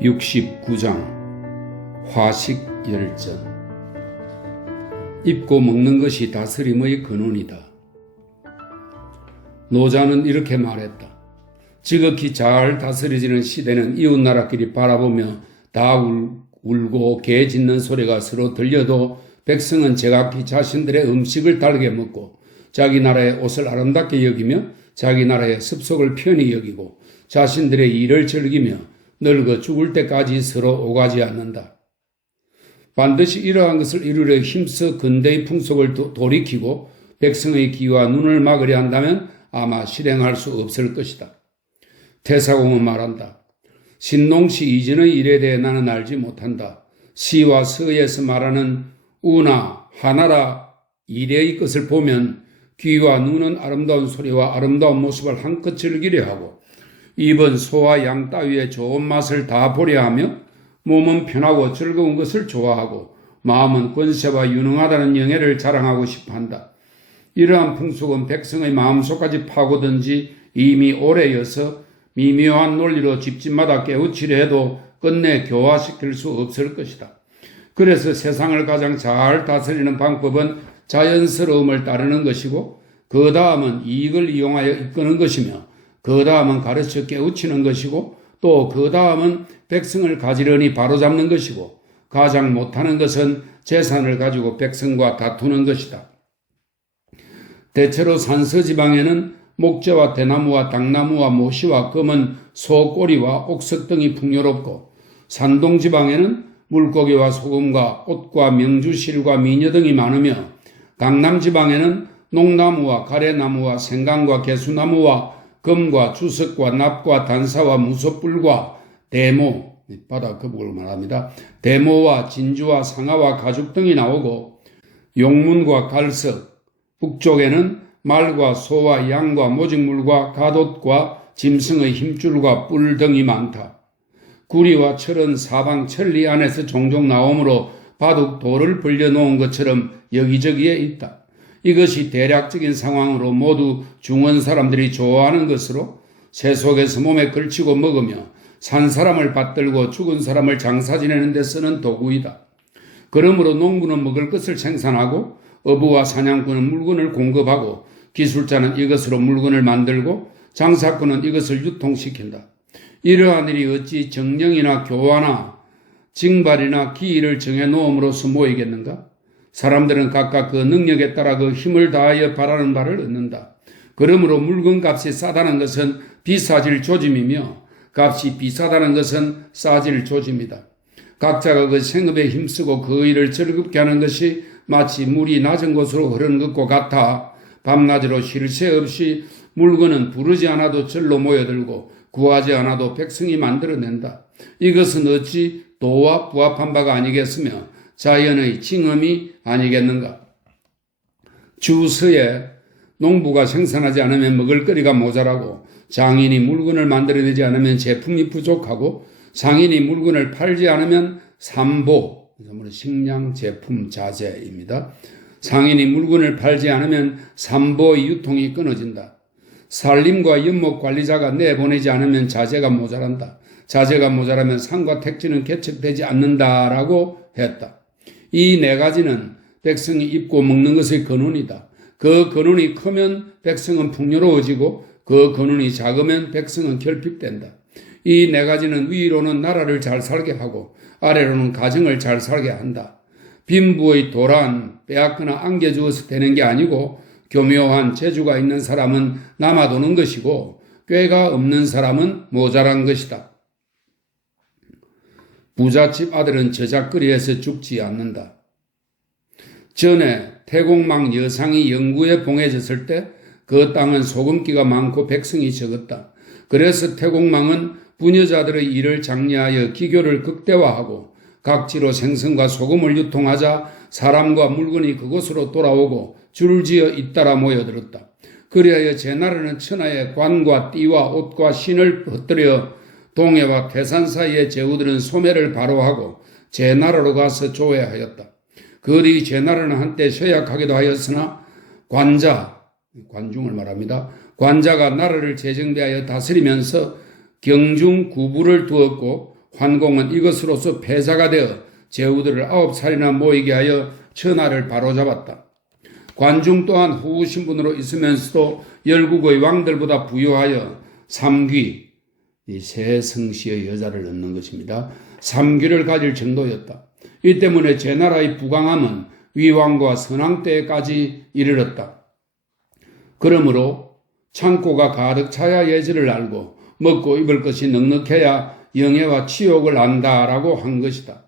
69장 화식열전. 입고 먹는 것이 다스림의 근원이다. 노자는 이렇게 말했다. 지극히 잘 다스려지는 시대는 이웃나라끼리 바라보며 다 울고 개 짖는 소리가 서로 들려도 백성은 제각기 자신들의 음식을 다르게 먹고 자기 나라의 옷을 아름답게 여기며 자기 나라의 습속을 편히 여기고 자신들의 일을 즐기며 늙어 죽을 때까지 서로 오가지 않는다. 반드시 이러한 것을 이루려 힘써 근대의 풍속을 돌이키고 백성의 귀와 눈을 막으려 한다면 아마 실행할 수 없을 것이다. 태사공은 말한다. 신농시 이전의 일에 대해 나는 알지 못한다. 시와 서에서 말하는 우나 하나라 일의 것을 보면 귀와 눈은 아름다운 소리와 아름다운 모습을 한껏 즐기려 하고 입은 소와 양 따위의 좋은 맛을 다 보려 하며 몸은 편하고 즐거운 것을 좋아하고 마음은 권세와 유능하다는 영예를 자랑하고 싶어한다. 이러한 풍속은 백성의 마음속까지 파고든지 이미 오래여서 미묘한 논리로 집집마다 깨우치려 해도 끝내 교화시킬 수 없을 것이다. 그래서 세상을 가장 잘 다스리는 방법은 자연스러움을 따르는 것이고 그 다음은 이익을 이용하여 이끄는 것이며 그 다음은 가르쳐 깨우치는 것이고 또 그 다음은 백성을 가지런히 바로잡는 것이고 가장 못하는 것은 재산을 가지고 백성과 다투는 것이다. 대체로 산서지방에는 목재와 대나무와 당나무와 모시와 금은 소꼬리와 옥석 등이 풍요롭고 산동지방에는 물고기와 소금과 옷과 명주실과 미녀 등이 많으며 강남지방에는 농나무와 가래나무와 생강과 개수나무와 금과 주석과 납과 단사와 무소뿔과 대모, 바다 거북을 말합니다. 대모와 진주와 상아와 가죽 등이 나오고 용문과 갈석, 북쪽에는 말과 소와 양과 모직물과 갓옷과 짐승의 힘줄과 뿔 등이 많다. 구리와 철은 사방 천리 안에서 종종 나오므로 바둑 돌을 벌려놓은 것처럼 여기저기에 있다. 이것이 대략적인 상황으로 모두 중원 사람들이 좋아하는 것으로 새 속에서 몸에 걸치고 먹으며 산 사람을 받들고 죽은 사람을 장사 지내는 데 쓰는 도구이다. 그러므로 농부는 먹을 것을 생산하고 어부와 사냥꾼은 물건을 공급하고 기술자는 이것으로 물건을 만들고 장사꾼은 이것을 유통시킨다. 이러한 일이 어찌 정령이나 교화나 징발이나 기일을 정해놓음으로써 모이겠는가? 사람들은 각각 그 능력에 따라 그 힘을 다하여 바라는 바를 얻는다. 그러므로 물건값이 싸다는 것은 비싸질 조짐이며 값이 비싸다는 것은 싸질 조짐이다. 각자가 그 생업에 힘쓰고 그 일을 즐겁게 하는 것이 마치 물이 낮은 곳으로 흐르는 것과 같아 밤낮으로 쉴 새 없이 물건은 부르지 않아도 절로 모여들고 구하지 않아도 백성이 만들어낸다. 이것은 어찌 도와 부합한 바가 아니겠으며 자연의 징험이 아니겠는가. 주서에 농부가 생산하지 않으면 먹을거리가 모자라고 장인이 물건을 만들어내지 않으면 제품이 부족하고 상인이 물건을 팔지 않으면 삼보, 식량, 제품, 자재입니다. 상인이 물건을 팔지 않으면 삼보의 유통이 끊어진다. 산림과 연목 관리자가 내보내지 않으면 자재가 모자란다. 자재가 모자라면 상과 택지는 개척되지 않는다라고 했다. 이 네 가지는 백성이 입고 먹는 것의 근원이다. 그 근원이 크면 백성은 풍요로워지고 그 근원이 작으면 백성은 결핍된다. 이 네 가지는 위로는 나라를 잘 살게 하고 아래로는 가정을 잘 살게 한다. 빈부의 도란 빼앗거나 안겨주어서 되는 게 아니고 교묘한 재주가 있는 사람은 남아도는 것이고 꾀가 없는 사람은 모자란 것이다. 부잣집 아들은 저작거리에서 죽지 않는다. 전에 태공망 여상이 영구에 봉해졌을 때 그 땅은 소금기가 많고 백성이 적었다. 그래서 태공망은 부녀자들의 일을 장려하여 기교를 극대화하고 각지로 생선과 소금을 유통하자 사람과 물건이 그곳으로 돌아오고 줄지어 잇따라 모여들었다. 그리하여 제나라는 천하의 관과 띠와 옷과 신을 흩뜨려 동해와 태산 사이의 제후들은 소매를 바로하고 제나라로 가서 조회하였다. 그리 제나라는 한때 쇠약하기도 하였으나 관중을 말합니다. 관자가 나라를 재정비하여 다스리면서 경중 구부를 두었고 환공은 이것으로서 패자가 되어 제후들을 9살이나 모이게 하여 천하를 바로잡았다. 관중 또한 후후 신분으로 있으면서도 열국의 왕들보다 부유하여 삼귀, 이 세 성씨의 여자를 얻는 것입니다. 삼귀를 가질 정도였다. 이 때문에 제 나라의 부강함은 위왕과 선왕 때까지 이르렀다. 그러므로 창고가 가득 차야 예절을 알고 먹고 입을 것이 넉넉해야 영예와 치욕을 안다라고 한 것이다.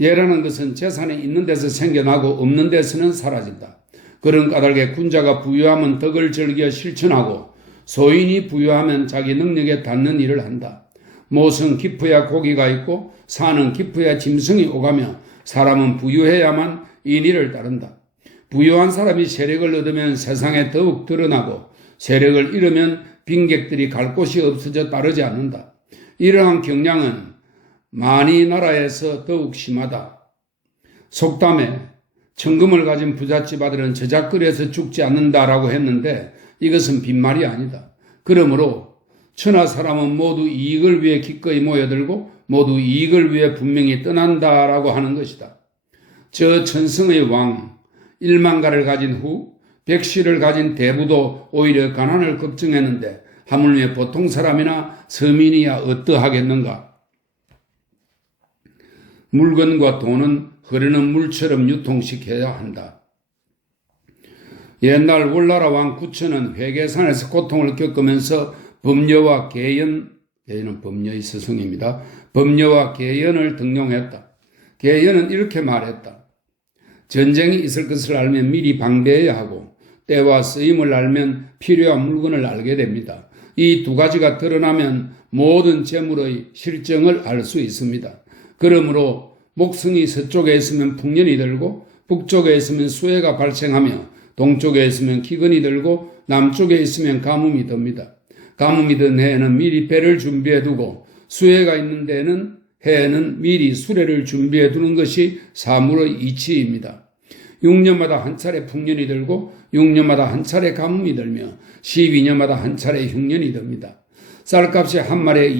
예라는 것은 재산이 있는 데서 생겨나고 없는 데서는 사라진다. 그런 까닭에 군자가 부유하면 덕을 즐겨 실천하고 소인이 부유하면 자기 능력에 닿는 일을 한다. 못은 깊어야 고기가 있고 산은 깊어야 짐승이 오가며 사람은 부유해야만 인의를 따른다. 부유한 사람이 세력을 얻으면 세상에 더욱 드러나고 세력을 잃으면 빈객들이 갈 곳이 없어져 따르지 않는다. 이러한 경향은 많이 나라에서 더욱 심하다. 속담에 천금을 가진 부잣집 아들은 저작거리에서 죽지 않는다라고 했는데 이것은 빈말이 아니다. 그러므로 천하 사람은 모두 이익을 위해 기꺼이 모여들고 모두 이익을 위해 분명히 떠난다라고 하는 것이다. 저 천성의 왕 1만가를 가진 후 100시를 가진 대부도 오히려 가난을 걱정했는데 하물며 보통 사람이나 서민이야 어떠하겠는가. 물건과 돈은 흐르는 물처럼 유통시켜야 한다. 옛날 월나라 왕 구천은 회계산에서 고통을 겪으면서 법녀와 계연, 계연은 법녀의 스승입니다. 법녀와 계연을 등용했다. 계연은 이렇게 말했다. 전쟁이 있을 것을 알면 미리 방비해야 하고 때와 쓰임을 알면 필요한 물건을 알게 됩니다. 이 두 가지가 드러나면 모든 재물의 실정을 알 수 있습니다. 그러므로 목성이 서쪽에 있으면 풍년이 들고 북쪽에 있으면 수해가 발생하며 동쪽에 있으면 기근이 들고 남쪽에 있으면 가뭄이 듭니다. 가뭄이 든 해에는 미리 배를 준비해두고 수해가 있는 데에는 해에는 미리 수레를 준비해두는 것이 사물의 이치입니다. 6년마다 한 차례 풍년이 들고 6년마다 한 차례 가뭄이 들며 12년마다 한 차례 흉년이 듭니다. 쌀값이 한 마리에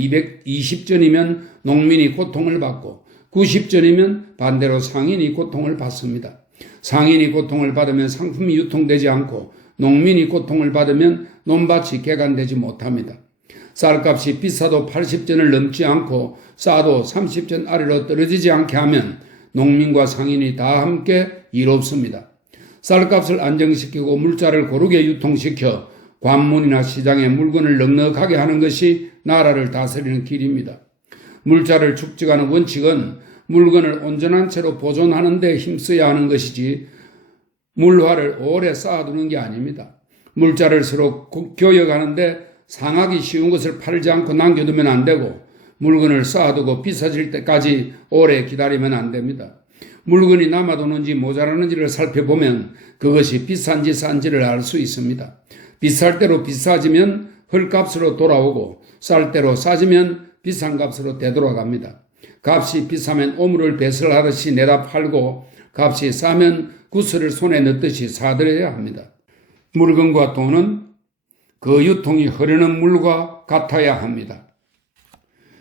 220전이면 농민이 고통을 받고 90전이면 반대로 상인이 고통을 받습니다. 상인이 고통을 받으면 상품이 유통되지 않고 농민이 고통을 받으면 논밭이 개간되지 못합니다. 쌀값이 비싸도 80전을 넘지 않고 싸도 30전 아래로 떨어지지 않게 하면 농민과 상인이 다 함께 이롭습니다. 쌀값을 안정시키고 물자를 고르게 유통시켜 관문이나 시장에 물건을 넉넉하게 하는 것이 나라를 다스리는 길입니다. 물자를 축적하는 원칙은 물건을 온전한 채로 보존하는 데 힘써야 하는 것이지 물화를 오래 쌓아두는 게 아닙니다. 물자를 서로 교역하는데 상하기 쉬운 것을 팔지 않고 남겨두면 안 되고 물건을 쌓아두고 비싸질 때까지 오래 기다리면 안 됩니다. 물건이 남아도는지 모자라는지를 살펴보면 그것이 비싼지 싼지를 알 수 있습니다. 비쌀 대로 비싸지면 헐값으로 돌아오고 쌀 대로 싸지면 비싼 값으로 되돌아갑니다. 값이 비싸면 오물을 배설하듯이 내다 팔고 값이 싸면 구슬을 손에 넣듯이 사들여야 합니다. 물건과 돈은 그 유통이 흐르는 물과 같아야 합니다.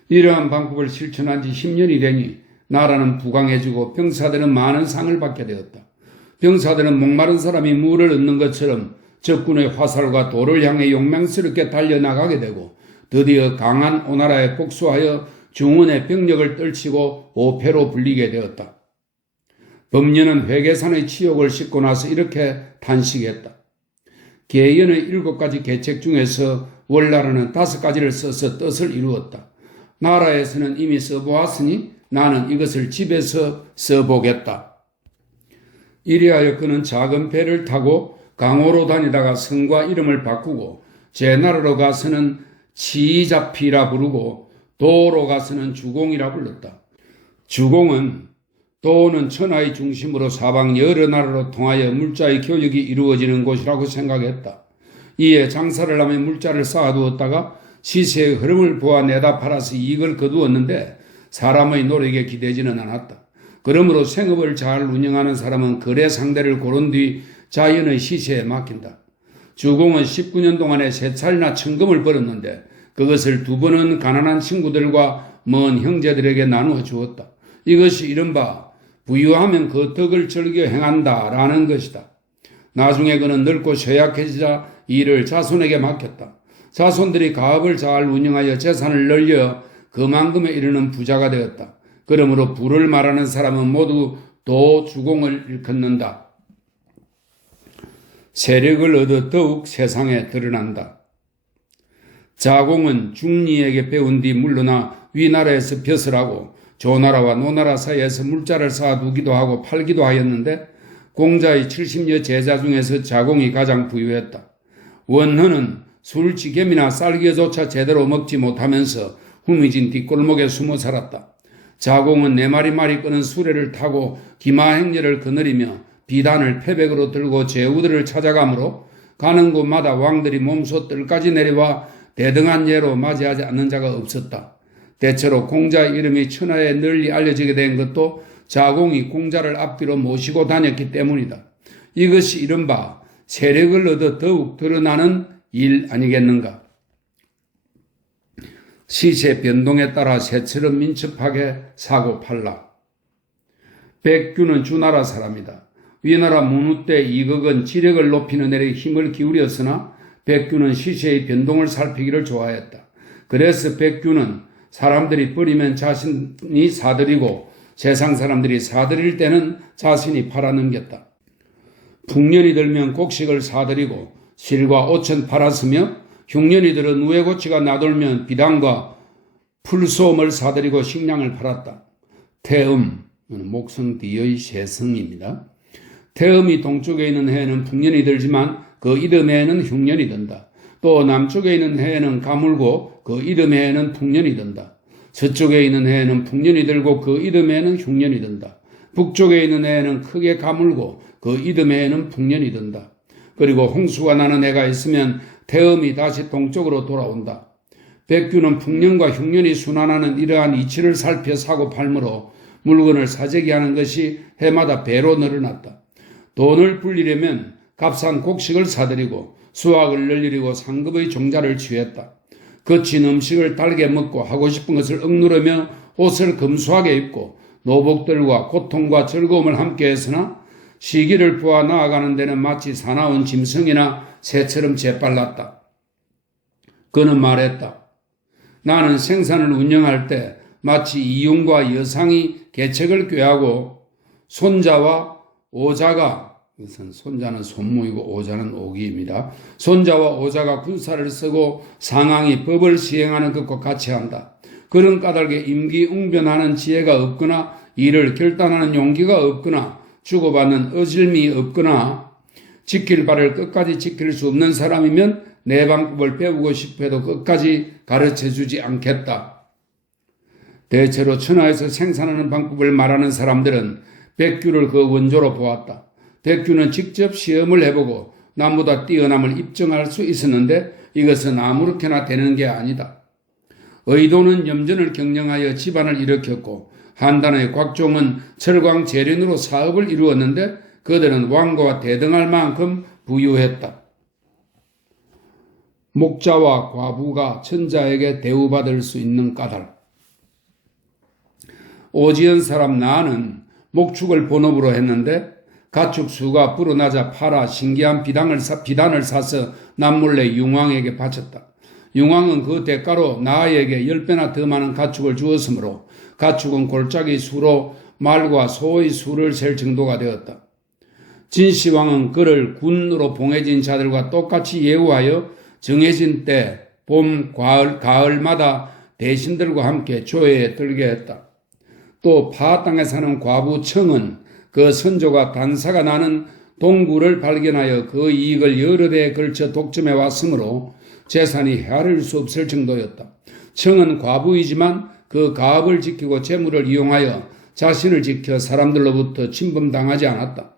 이러한 방법을 실천한 지 10년이 되니 나라는 부강해지고 병사들은 많은 상을 받게 되었다. 병사들은 목마른 사람이 물을 얻는 것처럼 적군의 화살과 돌을 향해 용맹스럽게 달려나가게 되고 드디어 강한 오나라에 복수하여 중원의 병력을 떨치고 오패로 불리게 되었다. 법녀는 회계산의 치욕을 싣고 나서 이렇게 탄식했다. 계연의 7가지 계책 중에서 월나라는 5가지를 써서 뜻을 이루었다. 나라에서는 이미 써보았으니 나는 이것을 집에서 써보겠다. 이리하여 그는 작은 배를 타고 강호로 다니다가 성과 이름을 바꾸고 제 나라로 가서는 치자피라 부르고 도로 가서는 주공이라 불렀다. 주공은 도는 천하의 중심으로 사방 여러 나라로 통하여 물자의 교역이 이루어지는 곳이라고 생각했다. 이에 장사를 하며 물자를 쌓아두었다가 시세의 흐름을 보아 내다 팔아서 이익을 거두었는데 사람의 노력에 기대지는 않았다. 그러므로 생업을 잘 운영하는 사람은 거래 상대를 고른 뒤 자연의 시세에 맡긴다. 주공은 19년 동안에 3차례나 천금을 벌었는데 그것을 2번은 가난한 친구들과 먼 형제들에게 나누어 주었다. 이것이 이른바 부유하면 그 덕을 즐겨 행한다라는 것이다. 나중에 그는 늙고 쇠약해지자 일을 자손에게 맡겼다. 자손들이 가업을 잘 운영하여 재산을 늘려 그만큼에 이르는 부자가 되었다. 그러므로 부를 말하는 사람은 모두 도주공을 일컫는다. 세력을 얻어 더욱 세상에 드러난다. 자공은 중리에게 배운 뒤 물러나 위나라에서 벼슬 하고 조나라와 노나라 사이에서 물자를 쌓아두기도 하고 팔기도 하였는데 공자의 70여 제자 중에서 자공이 가장 부유했다. 원헌은 술, 지겜이나 쌀기조차 제대로 먹지 못하면서 후미진 뒷골목에 숨어 살았다. 자공은 네 마리 끄는 수레를 타고 기마행렬을 거느리며 비단을 패백으로 들고 제후들을 찾아가므로 가는 곳마다 왕들이 몸소 뜰까지 내려와 대등한 예로 맞이하지 않는 자가 없었다. 대체로 공자의 이름이 천하에 널리 알려지게 된 것도 자공이 공자를 앞뒤로 모시고 다녔기 때문이다. 이것이 이른바 세력을 얻어 더욱 드러나는 일 아니겠는가? 시세 변동에 따라 새처럼 민첩하게 사고 팔라. 백규는 주나라 사람이다. 위나라 문우 때 이극은 지력을 높이는 데에 힘을 기울였으나 백규는 시세의 변동을 살피기를 좋아했다. 그래서 백규는 사람들이 버리면 자신이 사들이고 세상 사람들이 사들일 때는 자신이 팔아넘겼다. 풍년이 들면 곡식을 사들이고 실과 옷은 팔았으며 흉년이 들어 누에고치가 나돌면 비단과 풀솜을 사들이고 식량을 팔았다. 태음, 목성 뒤의 세성입니다. 태음이 동쪽에 있는 해에는 풍년이 들지만 그 이듬해에는 흉년이 든다. 또 남쪽에 있는 해에는 가물고 그 이듬해에는 풍년이 든다. 서쪽에 있는 해에는 풍년이 들고 그 이듬해에는 흉년이 든다. 북쪽에 있는 해에는 크게 가물고 그 이듬해에는 풍년이 든다. 그리고 홍수가 나는 해가 있으면 태음이 다시 동쪽으로 돌아온다. 백규는 풍년과 흉년이 순환하는 이러한 이치를 살펴 사고 팔므로 물건을 사재기 하는 것이 해마다 배로 늘어났다. 돈을 불리려면 값싼 곡식을 사들이고 수확을 늘리고 상급의 종자를 취했다. 거친 음식을 달게 먹고 하고 싶은 것을 억누르며 옷을 검소하게 입고 노복들과 고통과 즐거움을 함께 했으나 시기를 부하 나아가는 데는 마치 사나운 짐승이나 새처럼 재빨랐다. 그는 말했다. 나는 생산을 운영할 때 마치 이윤과 여상이 계책을 꾀하고 손자와 오자가, 손자는 손무이고 오자는 오기입니다. 손자와 오자가 군사를 쓰고 상황이 법을 시행하는 것과 같이 한다. 그런 까닭에 임기응변하는 지혜가 없거나 일을 결단하는 용기가 없거나 주고받는 어질미 없거나 지킬 바를 끝까지 지킬 수 없는 사람이면 내 방법을 배우고 싶어 해도 끝까지 가르쳐주지 않겠다. 대체로 천하에서 생산하는 방법을 말하는 사람들은 백규를 그 원조로 보았다. 백규는 직접 시험을 해보고 남보다 뛰어남을 입증할 수 있었는데 이것은 아무렇게나 되는 게 아니다. 의도는 염전을 경영하여 집안을 일으켰고 한단의 곽종은 철광 재련으로 사업을 이루었는데 그들은 왕과 대등할 만큼 부유했다. 목자와 과부가 천자에게 대우받을 수 있는 까닭. 오지연 사람 나는 목축을 본업으로 했는데 가축 수가 불어나자 팔아 신기한 비단을 사서 남몰래 융왕에게 바쳤다. 융왕은 그 대가로 나에게 10배나 더 많은 가축을 주었으므로 가축은 골짜기 수로 말과 소의 수를 셀 정도가 되었다. 진시황은 그를 군으로 봉해진 자들과 똑같이 예우하여 정해진 때 봄, 가을마다 대신들과 함께 조회에 들게 했다. 또 파 땅에 사는 과부 청은 그 선조가 단사가 나는 동굴을 발견하여 그 이익을 여러 대에 걸쳐 독점해 왔으므로 재산이 헤아릴 수 없을 정도였다. 청은 과부이지만 그 가업을 지키고 재물을 이용하여 자신을 지켜 사람들로부터 침범당하지 않았다.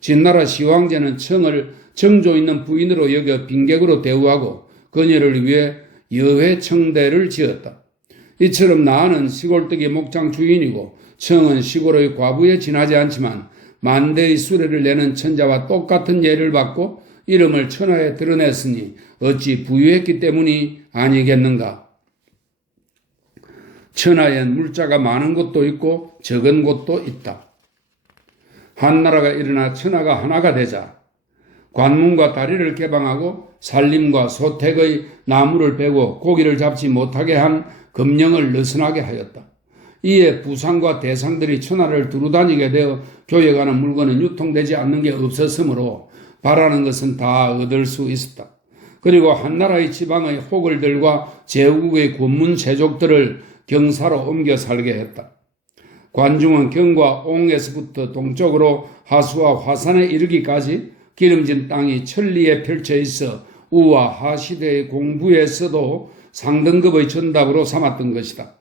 진나라 시황제는 청을 정조 있는 부인으로 여겨 빈객으로 대우하고 그녀를 위해 여회청대를 지었다. 이처럼 나는 시골뜨기 목장 주인이고 청은 시골의 과부에 지나지 않지만 만대의 수레를 내는 천자와 똑같은 예를 받고 이름을 천하에 드러냈으니 어찌 부유했기 때문이 아니겠는가. 천하엔 물자가 많은 곳도 있고 적은 곳도 있다. 한나라가 일어나 천하가 하나가 되자 관문과 다리를 개방하고 산림과 소택의 나무를 베고 고기를 잡지 못하게 한 금령을 느슨하게 하였다. 이에 부상과 대상들이 천하를 두루다니게 되어 교에 가는 물건은 유통되지 않는 게 없었으므로 바라는 것은 다 얻을 수 있었다. 그리고 한나라의 지방의 호글들과 제국의 군문 세족들을 경사로 옮겨 살게 했다. 관중은 경과 옹에서부터 동쪽으로 하수와 화산에 이르기까지 기름진 땅이 천리에 펼쳐 있어 우와 하시대의 공부에서도 상등급의 전답으로 삼았던 것이다.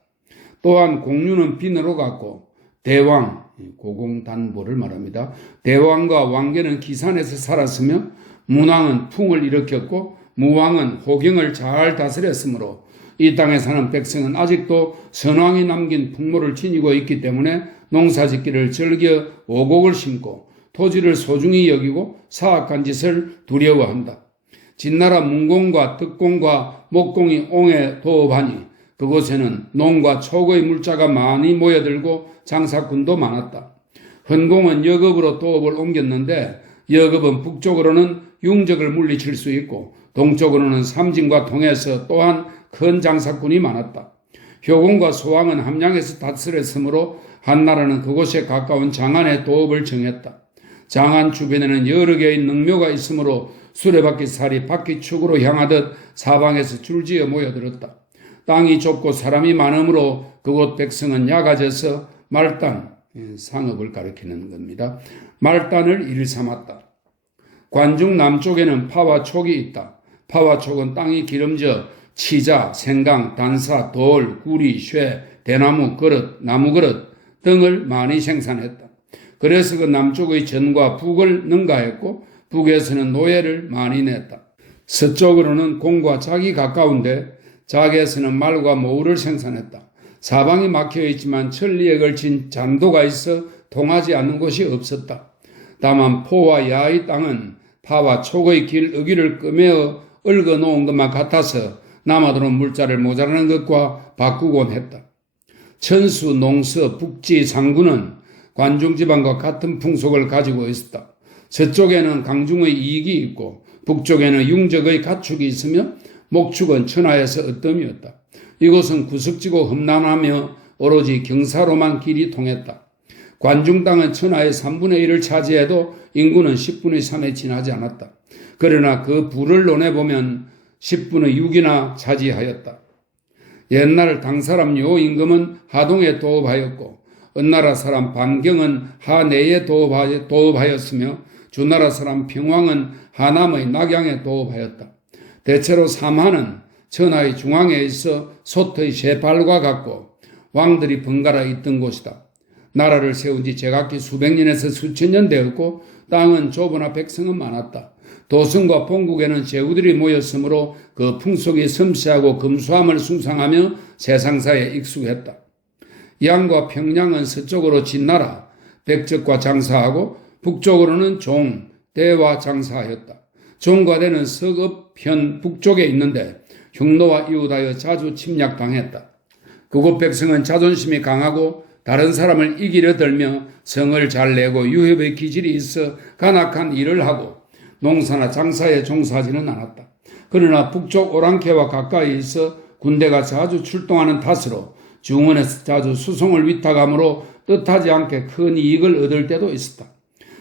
또한 공유는 비늘로 갔고 대왕, 고공단보를 말합니다. 대왕과 왕계는 기산에서 살았으며 문왕은 풍을 일으켰고 무왕은 호경을 잘 다스렸으므로 이 땅에 사는 백성은 아직도 선왕이 남긴 풍모를 지니고 있기 때문에 농사짓기를 즐겨 오곡을 심고 토지를 소중히 여기고 사악한 짓을 두려워한다. 진나라 문공과 덕공과 목공이 옹에 도읍하니 그곳에는 농과 촉의 물자가 많이 모여들고 장사꾼도 많았다. 헌공은 여급으로 도읍을 옮겼는데 여급은 북쪽으로는 융적을 물리칠 수 있고 동쪽으로는 삼진과 통해서 또한 큰 장사꾼이 많았다. 효공과 소왕은 함양에서 다스렸으므로 한나라는 그곳에 가까운 장안에 도읍을 정했다. 장안 주변에는 여러 개의 능묘가 있으므로 수레바퀴 살이 바퀴축으로 향하듯 사방에서 줄지어 모여들었다. 땅이 좁고 사람이 많으므로 그곳 백성은 약아져서 말단, 상업을 가리키는 겁니다. 말단을 일삼았다. 관중 남쪽에는 파와 촉이 있다. 파와 촉은 땅이 기름져 치자, 생강, 단사, 돌, 구리, 쇠, 대나무, 그릇, 나무그릇 등을 많이 생산했다. 그래서 그 남쪽의 전과 북을 능가했고 북에서는 노예를 많이 냈다. 서쪽으로는 공과 작이 가까운데 작에서는 말과 모우를 생산했다. 사방이 막혀있지만 천리에 걸친 잔도가 있어 통하지 않는 곳이 없었다. 다만 포와 야의 땅은 파와 촉의 길 어귀를 끄매어 얽어놓은 것만 같아서 남아도는 물자를 모자라는 것과 바꾸곤 했다. 천수, 농서, 북지, 상구는 관중지방과 같은 풍속을 가지고 있었다. 서쪽에는 강중의 이익이 있고 북쪽에는 융적의 가축이 있으며 목축은 천하에서 어뜸이었다. 이곳은 구석지고 험난하며 오로지 경사로만 길이 통했다. 관중 땅은 천하의 3분의 1을 차지해도 인구는 10분의 3에 지나지 않았다. 그러나 그 부를 논해보면 10분의 6이나 차지하였다. 옛날 당사람 요임금은 하동에 도읍하였고 은나라 사람 반경은 하내에 도읍하였으며 주나라 사람 평왕은 하남의 낙양에 도읍하였다. 대체로 삼하는 천하의 중앙에 있어 솥의 쇠발과 같고 왕들이 번갈아 있던 곳이다. 나라를 세운 지 제각기 수백 년에서 수천 년 되었고 땅은 좁으나 백성은 많았다. 도성과 본국에는 제후들이 모였으므로 그 풍속이 섬세하고 금수함을 숭상하며 세상사에 익숙했다. 양과 평양은 서쪽으로 진나라, 백적과 장사하고 북쪽으로는 종, 대와 장사하였다. 종과 대는 서읍편 북쪽에 있는데 흉노와 이웃하여 자주 침략당했다. 그곳 백성은 자존심이 강하고 다른 사람을 이기려 들며 성을 잘 내고 유협의 기질이 있어 간악한 일을 하고 농사나 장사에 종사하지는 않았다. 그러나 북쪽 오랑캐와 가까이 있어 군대가 자주 출동하는 탓으로 중원에서 자주 수송을 위탁함으로 뜻하지 않게 큰 이익을 얻을 때도 있었다.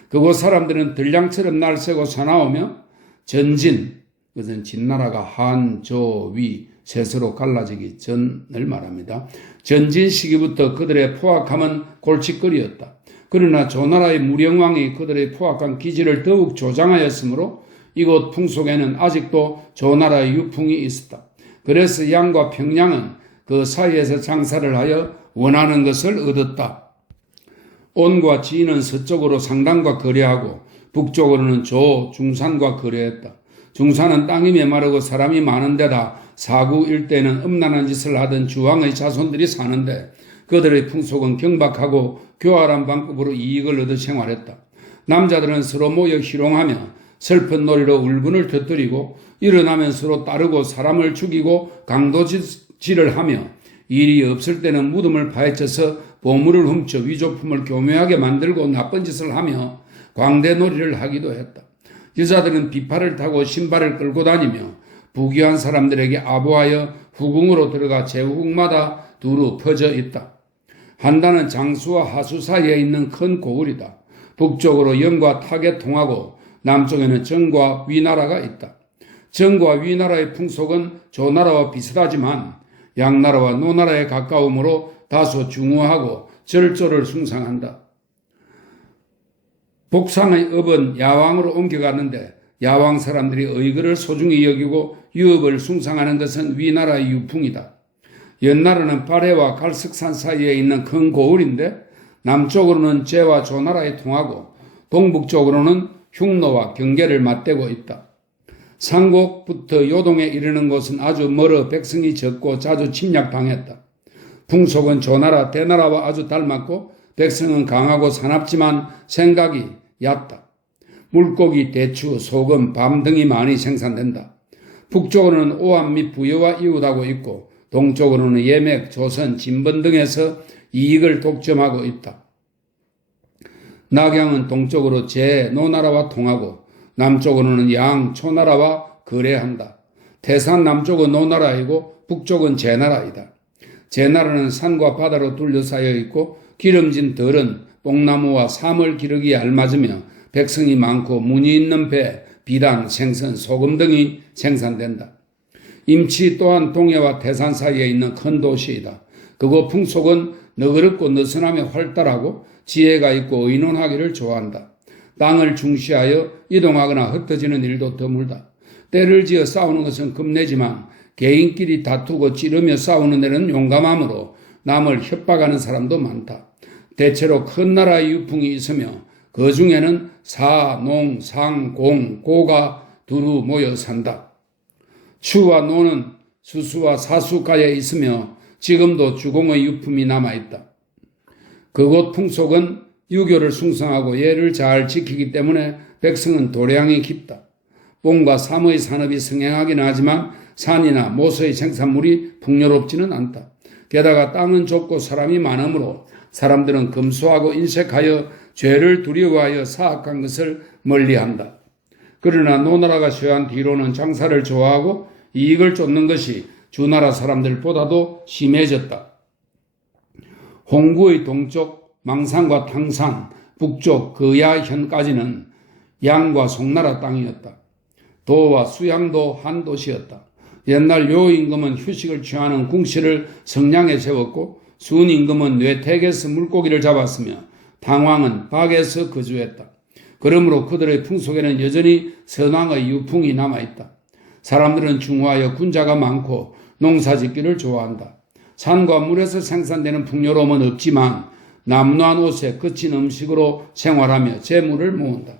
그곳 사람들은 들량처럼 날새고 사나우며 전진, 그것은 진나라가 한, 조, 위, 셋으로 갈라지기 전을 말합니다. 전진 시기부터 그들의 포악함은 골칫거리였다. 그러나 조나라의 무령왕이 그들의 포악한 기질을 더욱 조장하였으므로 이곳 풍속에는 아직도 조나라의 유풍이 있었다. 그래서 양과 평양은 그 사이에서 장사를 하여 원하는 것을 얻었다. 온과 지는 서쪽으로 상단과 거래하고 북쪽으로는 조, 중산과 거래했다. 중산은 땅이 메마르고 사람이 많은 데다 사구 일대에는 음란한 짓을 하던 주왕의 자손들이 사는데 그들의 풍속은 경박하고 교활한 방법으로 이익을 얻어 생활했다. 남자들은 서로 모여 희롱하며 슬픈 놀이로 울분을 터뜨리고 일어나면 서로 따르고 사람을 죽이고 강도질을 하며 일이 없을 때는 무덤을 파헤쳐서 보물을 훔쳐 위조품을 교묘하게 만들고 나쁜 짓을 하며 광대놀이를 하기도 했다. 여자들은 비팔을 타고 신발을 끌고 다니며 부귀한 사람들에게 아부하여 후궁으로 들어가 제후궁마다 두루 퍼져 있다. 한단은 장수와 하수 사이에 있는 큰 고을이다. 북쪽으로 영과 탁에 통하고 남쪽에는 정과 위나라가 있다. 정과 위나라의 풍속은 조나라와 비슷하지만 양나라와 노나라에 가까우므로 다소 중후하고 절조를 숭상한다. 복상의 업은 야왕으로 옮겨갔는데 야왕 사람들이 의거를 소중히 여기고 유업을 숭상하는 것은 위나라의 유풍이다. 연나라는 발해와 갈석산 사이에 있는 큰 고을인데 남쪽으로는 제와 조나라에 통하고 동북쪽으로는 흉노와 경계를 맞대고 있다. 상곡부터 요동에 이르는 곳은 아주 멀어 백성이 적고 자주 침략당했다. 풍속은 조나라, 대나라와 아주 닮았고 백성은 강하고 사납지만 생각이 얕다. 물고기, 대추, 소금, 밤 등이 많이 생산된다. 북쪽으로는 오함 및 부여와 이웃하고 있고 동쪽으로는 예맥, 조선, 진번 등에서 이익을 독점하고 있다. 낙양은 동쪽으로 제, 노나라와 통하고 남쪽으로는 양, 초나라와 거래한다. 태산 남쪽은 노나라이고 북쪽은 제나라이다. 제나라는 산과 바다로 둘러싸여 있고 기름진 들은 뽕나무와 사물 기르기에 알맞으며 백성이 많고 문이 있는 배, 비단, 생선, 소금 등이 생산된다. 임치 또한 동해와 태산 사이에 있는 큰 도시이다. 그곳 풍속은 너그럽고 느슨하며 활달하고 지혜가 있고 의논하기를 좋아한다. 땅을 중시하여 이동하거나 흩어지는 일도 드물다. 때를 지어 싸우는 것은 겁내지만 개인끼리 다투고 찌르며 싸우는 데는 용감함으로 남을 협박하는 사람도 많다. 대체로 큰 나라의 유풍이 있으며 그 중에는 사, 농, 상, 공, 고가 두루 모여 산다. 추와 노는 수수와 사수가에 있으며 지금도 주공의 유품이 남아있다. 그곳 풍속은 유교를 숭상하고 예를 잘 지키기 때문에 백성은 도량이 깊다. 뽕과 삼의 산업이 성행하긴 하지만 산이나 모서의 생산물이 풍요롭지는 않다. 게다가 땅은 좁고 사람이 많으므로 사람들은 검소하고 인색하여 죄를 두려워하여 사악한 것을 멀리한다. 그러나 노나라가 쇠한 뒤로는 장사를 좋아하고 이익을 쫓는 것이 주나라 사람들보다도 심해졌다. 홍구의 동쪽 망산과 탕산, 북쪽 거야현까지는 양과 송나라 땅이었다. 도와 수양도 한 도시였다. 옛날 묘임금은 휴식을 취하는 궁실을 성량에 세웠고 순임금은 뇌택에서 물고기를 잡았으며 당왕은 박에서 거주했다. 그러므로 그들의 풍속에는 여전히 선왕의 유풍이 남아있다. 사람들은 중후하여 군자가 많고 농사짓기를 좋아한다. 산과 물에서 생산되는 풍요로움은 없지만 남루한 옷에 거친 음식으로 생활하며 재물을 모은다.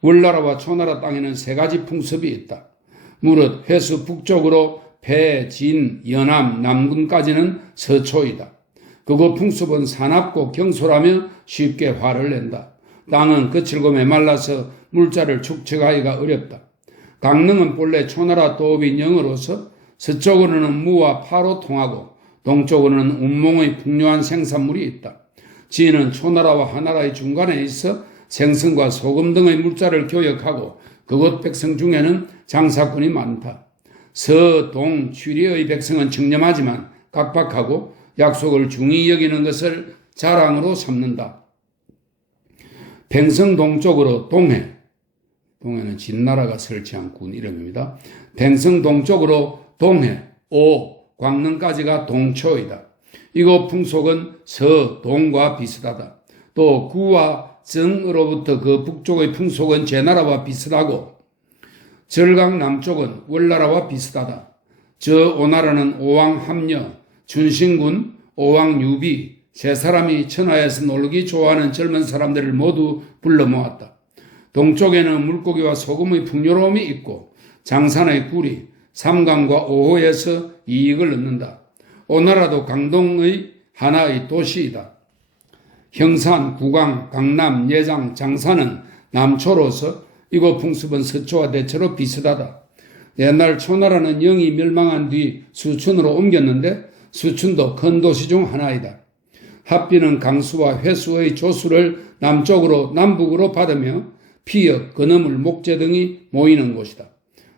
월나라와 초나라 땅에는 세 가지 풍습이 있다. 무릇 회수 북쪽으로 배, 진, 연암, 남군까지는 서초이다. 그곳 풍습은 사납고 경솔하며 쉽게 화를 낸다. 땅은 거칠고 메말라서 물자를 축적하기가 어렵다. 강릉은 본래 초나라 도읍인 영으로서 서쪽으로는 무와 파로 통하고 동쪽으로는 운몽의 풍요한 생산물이 있다. 진은 초나라와 하나라의 중간에 있어 생선과 소금 등의 물자를 교역하고 그곳 백성 중에는 장사꾼이 많다. 서, 동, 취리의 백성은 청렴하지만 각박하고 약속을 중히 여기는 것을 자랑으로 삼는다. 팽성 동쪽으로 동해, 동해는 진나라가 설치한 군 이름입니다. 팽성 동쪽으로 동해, 오, 광릉까지가 동초이다. 이곳 풍속은 서, 동과 비슷하다. 또 구와 정으로부터 그 북쪽의 풍속은 제나라와 비슷하고 절강 남쪽은 월나라와 비슷하다. 저 오나라는 오왕 함녀, 춘신군, 오왕 유비, 세 사람이 천하에서 놀기 좋아하는 젊은 사람들을 모두 불러 모았다. 동쪽에는 물고기와 소금의 풍요로움이 있고 장산의 굴이 삼강과 오호에서 이익을 얻는다. 오나라도 강동의 하나의 도시이다. 형산, 구강, 강남, 예장, 장사는 남초로서 이곳 풍습은 서초와 대체로 비슷하다. 옛날 초나라는 영이 멸망한 뒤 수천으로 옮겼는데 수춘도 큰 도시 중 하나이다. 합비는 강수와 회수의 조수를 남북으로 받으며 피역, 근어물, 목재 등이 모이는 곳이다.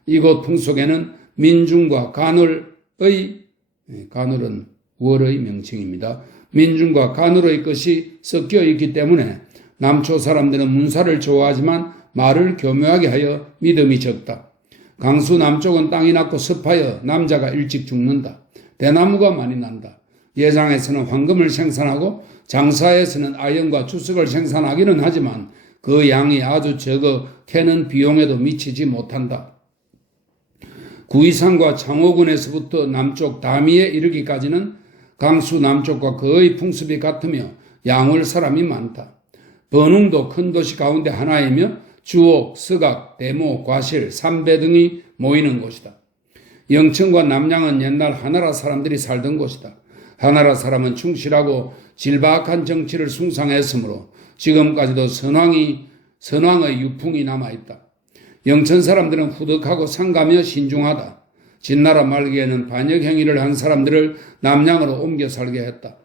이곳 풍속에는 민중과 간울은 월의 명칭입니다. 민중과 간울의 것이 섞여 있기 때문에 남초 사람들은 문사를 좋아하지만 말을 교묘하게 하여 믿음이 적다. 강수 남쪽은 땅이 낮고 습하여 남자가 일찍 죽는다. 대나무가 많이 난다. 예장에서는 황금을 생산하고 장사에서는 아연과 주석을 생산하기는 하지만 그 양이 아주 적어 캐는 비용에도 미치지 못한다. 구이산과 창호군에서부터 남쪽 다미에 이르기까지는 강수 남쪽과 거의 풍습이 같으며 양월 사람이 많다. 번웅도 큰 도시 가운데 하나이며 주옥, 서각, 대모, 과실, 삼배 등이 모이는 곳이다. 영천과 남양은 옛날 하나라 사람들이 살던 곳이다. 하나라 사람은 충실하고 질박한 정치를 숭상했으므로 지금까지도 선왕의 유풍이 남아있다. 영천 사람들은 후덕하고 상가며 신중하다. 진나라 말기에는 반역행위를 한 사람들을 남양으로 옮겨 살게 했다.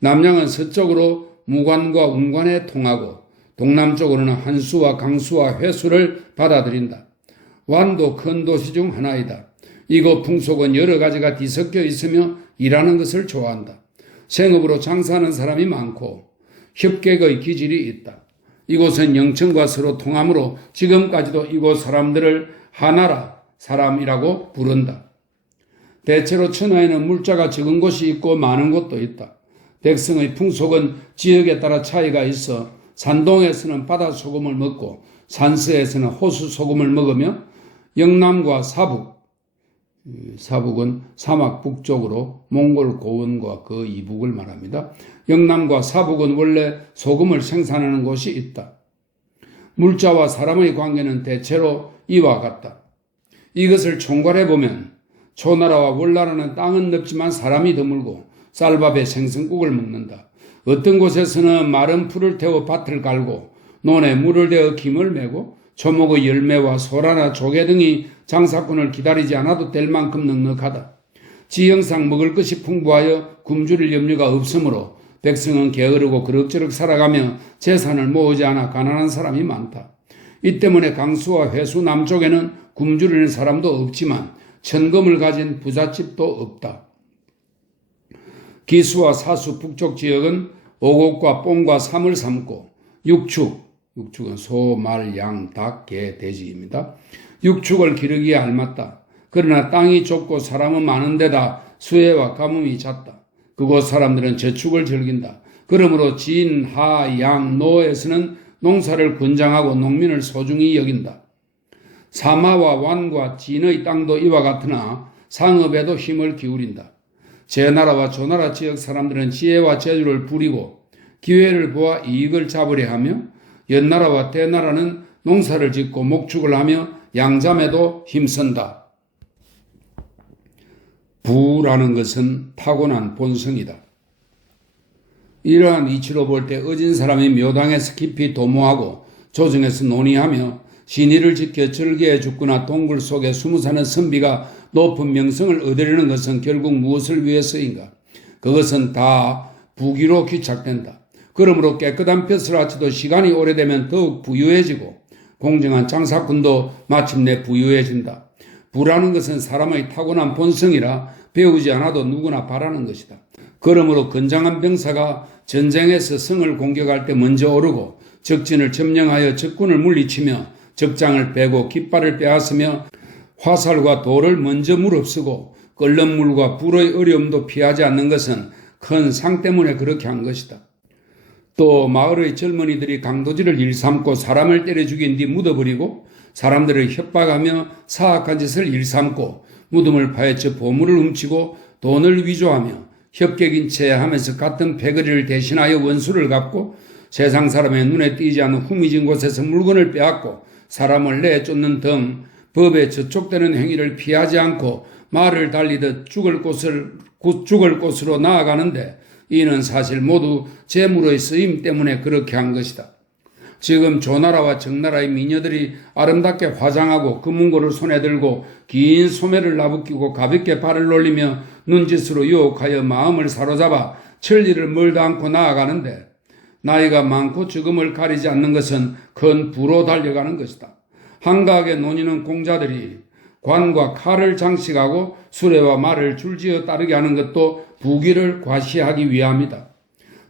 남양은 서쪽으로 무관과 운관에 통하고 동남쪽으로는 한수와 강수와 회수를 받아들인다. 완도 큰 도시 중 하나이다. 이곳 풍속은 여러 가지가 뒤섞여 있으며 일하는 것을 좋아한다. 생업으로 장사하는 사람이 많고 협객의 기질이 있다. 이곳은 영천과 서로 통하므로 지금까지도 이곳 사람들을 하나라 사람이라고 부른다. 대체로 천하에는 물자가 적은 곳이 있고 많은 곳도 있다. 백성의 풍속은 지역에 따라 차이가 있어 산동에서는 바다 소금을 먹고 산서에서는 호수 소금을 먹으며 영남과 사북은 사막 북쪽으로 몽골 고원과 그 이북을 말합니다. 영남과 사북은 원래 소금을 생산하는 곳이 있다. 물자와 사람의 관계는 대체로 이와 같다. 이것을 총괄해보면 초나라와 월나라는 땅은 넓지만 사람이 드물고 쌀밥에 생선국을 먹는다. 어떤 곳에서는 마른 풀을 태워 밭을 갈고 논에 물을 대어 김을 메고 초목의 열매와 소라나 조개 등이 장사꾼을 기다리지 않아도 될 만큼 넉넉하다. 지형상 먹을 것이 풍부하여 굶주릴 염려가 없으므로 백성은 게으르고 그럭저럭 살아가며 재산을 모으지 않아 가난한 사람이 많다. 이 때문에 강수와 회수 남쪽에는 굶주리는 사람도 없지만 천금을 가진 부잣집도 없다. 기수와 사수 북쪽 지역은 오곡과 뽕과 삼을 삼고 육축은 소, 말, 양, 닭, 개, 돼지입니다. 육축을 기르기에 알맞다. 그러나 땅이 좁고 사람은 많은 데다 수해와 가뭄이 잦다. 그곳 사람들은 저축을 즐긴다. 그러므로 진, 하, 양, 노에서는 농사를 권장하고 농민을 소중히 여긴다. 사마와 완과 진의 땅도 이와 같으나 상업에도 힘을 기울인다. 제나라와 조나라 지역 사람들은 지혜와 재주를 부리고 기회를 보아 이익을 잡으려 하며 연나라와 대나라는 농사를 짓고 목축을 하며 양잠에도 힘쓴다. 부라는 것은 타고난 본성이다. 이러한 이치로 볼 때 어진 사람이 묘당에서 깊이 도모하고 조정에서 논의하며 신의를 지켜 절개해 죽거나 동굴 속에 숨어 사는 선비가 높은 명성을 얻으려는 것은 결국 무엇을 위해서인가? 그것은 다 부귀로 귀착된다. 그러므로 깨끗한 벼슬 아치도 시간이 오래되면 더욱 부유해지고 공정한 장사꾼도 마침내 부유해진다. 부라는 것은 사람의 타고난 본성이라 배우지 않아도 누구나 바라는 것이다. 그러므로 건장한 병사가 전쟁에서 성을 공격할 때 먼저 오르고 적진을 점령하여 적군을 물리치며 적장을 빼고 깃발을 빼앗으며 화살과 돌을 먼저 무릅쓰고 끓는 물과 불의 어려움도 피하지 않는 것은 큰 상 때문에 그렇게 한 것이다. 또 마을의 젊은이들이 강도질을 일삼고 사람을 때려 죽인 뒤 묻어버리고 사람들을 협박하며 사악한 짓을 일삼고 무덤을 파헤쳐 보물을 훔치고 돈을 위조하며 협객인 채 하면서 같은 패거리를 대신하여 원수를 갚고 세상 사람의 눈에 띄지 않는 후미진 곳에서 물건을 빼앗고 사람을 내쫓는 등 법에 저촉되는 행위를 피하지 않고 말을 달리듯 죽을 곳으로 나아가는데 이는 사실 모두 재물의 쓰임 때문에 그렇게 한 것이다. 지금 조나라와 정나라의 미녀들이 아름답게 화장하고 금은고를 손에 들고 긴 소매를 나부끼고 가볍게 발을 놀리며 눈짓으로 유혹하여 마음을 사로잡아 천리를 멀다 않고 나아가는데 나이가 많고 죽음을 가리지 않는 것은 큰 부로 달려가는 것이다. 한가하게 논의는 공자들이 관과 칼을 장식하고 수레와 말을 줄지어 따르게 하는 것도 부귀를 과시하기 위함이다.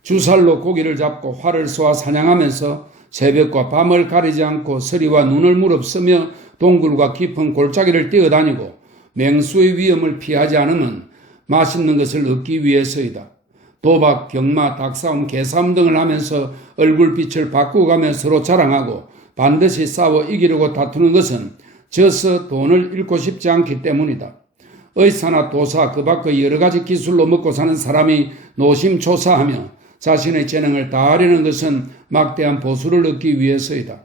주살로 고기를 잡고 활을 쏘아 사냥하면서 새벽과 밤을 가리지 않고 서리와 눈을 무릅쓰며 동굴과 깊은 골짜기를 뛰어다니고 맹수의 위험을 피하지 않으면 맛있는 것을 얻기 위해서이다. 도박, 경마, 닭싸움, 개싸움 등을 하면서 얼굴빛을 바꾸어가며 서로 자랑하고 반드시 싸워 이기려고 다투는 것은 져서 돈을 잃고 싶지 않기 때문이다. 의사나 도사 그 밖의 여러 가지 기술로 먹고 사는 사람이 노심초사하며 자신의 재능을 다하려는 것은 막대한 보수를 얻기 위해서이다.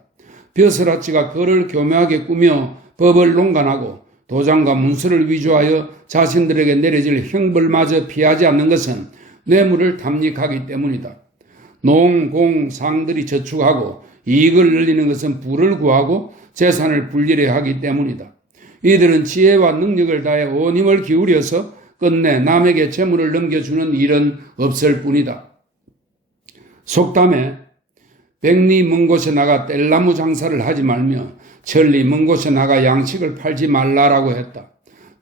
벼슬아치가 글을 교묘하게 꾸며 법을 농간하고 도장과 문서를 위조하여 자신들에게 내려질 형벌마저 피하지 않는 것은 뇌물을 탐닉하기 때문이다. 농, 공, 상들이 저축하고 이익을 늘리는 것은 부를 구하고 재산을 불리려 하기 때문이다. 이들은 지혜와 능력을 다해 온 힘을 기울여서 끝내 남에게 재물을 넘겨주는 일은 없을 뿐이다. 속담에 백리 먼 곳에 나가 뗄나무 장사를 하지 말며 천리 먼 곳에 나가 양식을 팔지 말라라고 했다.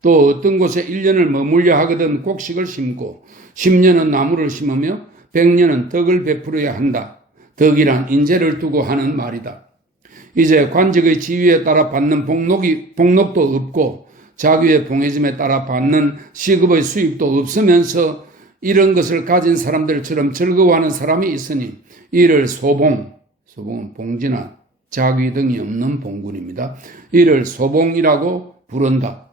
또 어떤 곳에 1년을 머물려 하거든 곡식을 심고 10년은 나무를 심으며 100년은 덕을 베풀어야 한다. 덕이란 인재를 두고 하는 말이다. 이제 관직의 지위에 따라 받는 복록도 없고 자기의 봉해짐에 따라 받는 시급의 수입도 없으면서 이런 것을 가진 사람들처럼 즐거워하는 사람이 있으니 이를 소봉, 소봉은 봉지나 자귀 등이 없는 봉군입니다. 이를 소봉이라고 부른다.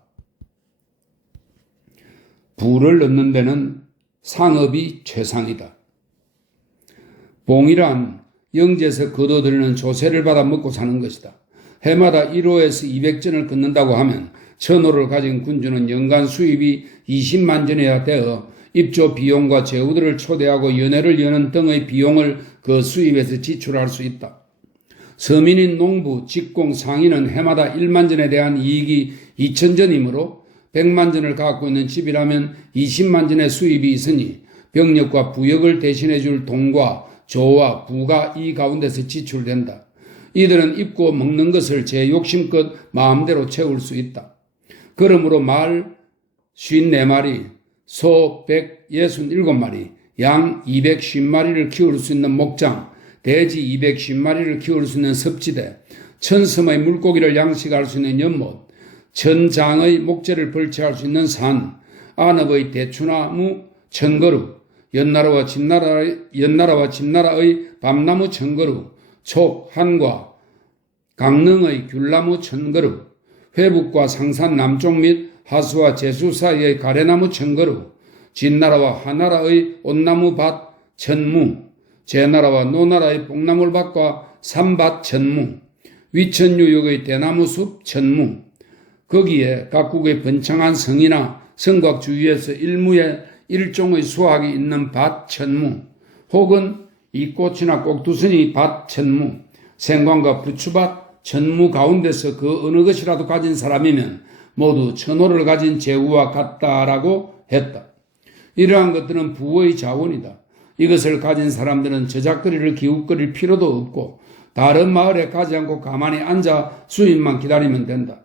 부를 얻는 데는 상업이 최상이다. 봉이란 영지에서 거둬들이는 조세를 받아 먹고 사는 것이다. 해마다 1호에서 200전을 걷는다고 하면 1000호를 가진 군주는 연간 수입이 20만 전이나 되어 입조 비용과 제후들을 초대하고 연회를 여는 등의 비용을 그 수입에서 지출할 수 있다. 서민인 농부, 직공, 상인은 해마다 1만 전에 대한 이익이 2000전이므로 100만 전을 갖고 있는 집이라면 20만 전의 수입이 있으니 병력과 부역을 대신해 줄 돈과 조와 부가 이 가운데서 지출된다. 이들은 입고 먹는 것을 제 욕심껏 마음대로 채울 수 있다. 그러므로 말 54마리, 소 167마리, 양 250마리를 키울 수 있는 목장, 돼지 250마리를 키울 수 있는 섭지대, 1000섬의 물고기를 양식할 수 있는 연못, 1000장의 목재를 벌채할 수 있는 산, 안업의 대추나무 1000그루, 연나라와 집나라의 밤나무 1000그루, 촉, 한과, 강릉의 귤나무 1000그루, 회북과 상산 남쪽 및 하수와 제수 사이의 가래나무 1000그루, 진나라와 하나라의 온나무 밭 1000무, 제나라와 노나라의 뽕나물밭과 삼밭 1000무, 위천유역의 대나무 숲 1000무, 거기에 각국의 번창한 성이나 성곽 주위에서 일무의 일종의 수확이 있는 밭 1000무, 혹은 이꽃이나 꼭두순이 밭 1000무, 생강과 부추밭 1000무 가운데서 그 어느 것이라도 가진 사람이면 모두 1000호를 가진 제후와 같다라고 했다. 이러한 것들은 부의 자원이다. 이것을 가진 사람들은 저작거리를 기웃거릴 필요도 없고 다른 마을에 가지 않고 가만히 앉아 수입만 기다리면 된다.